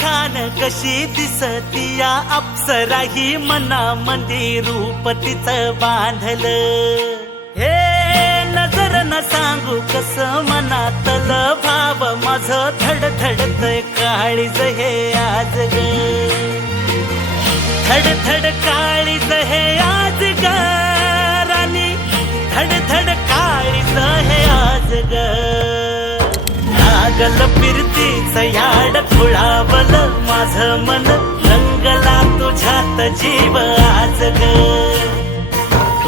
खान कशी दिसती या अप्सरा ही मनामंदी रूप तिचं बांधल हे नजर न सांगू कस मनातल भाव माझं धडधडतय काळीज हे आज ग धडधड काळीज हे आज ग राणी धडधड काळीज हे आज ग लागल फिरतीच याड खुळावल माझं मन रंगला तुझ्यात जीव आज ग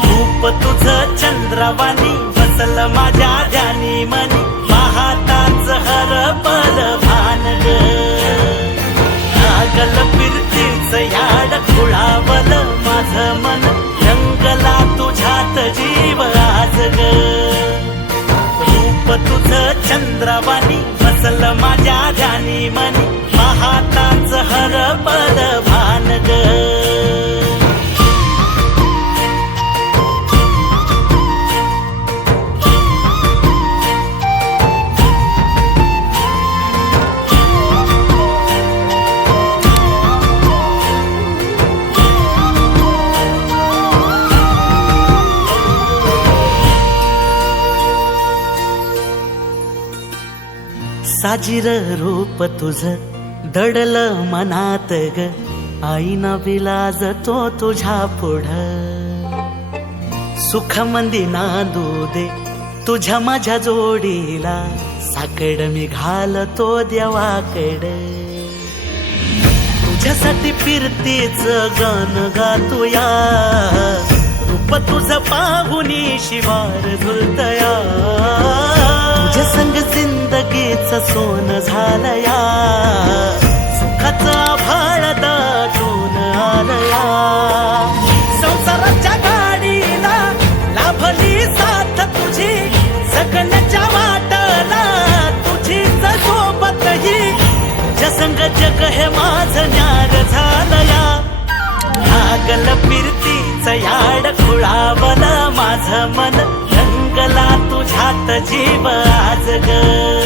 रूप तुझं चंद्रवाणी बसल माझ्या ध्यानी मनी पाहताच हरपल भान ग लागल फिरतीच याड खुळावल माझं मन रंगला तुझ्यात जीव आज ग रूप तुझं चंद्रवाणी बसल माझ्या ध्यानी मनी पाहताच हरपल भान ग साजिर रूप तुझं दडल मनात ग आईना विलाज तो तुझ्या पुढं सुख मंदी नांदू दे तुझ्या माझ्या जोडीला साकड मी घालतो देवाकड तुझ्यासाठी फिरतीच गान गातोया रूप तुझं पाहुनी शिवार झुलतया तुझ्या संग जिंदगीच सोन झालया सुखाचा भाळ दाटून आलया संसाराच्या गाडीला लाभली साथ तुझी जगण्याच्या वाटला तुझीच सोबत ही तुझ्या संग जग हे माझं न्यार झालया लागल फिरतीच याड खुळावल माझं मन रंगला तुझ्यात जीव आज ग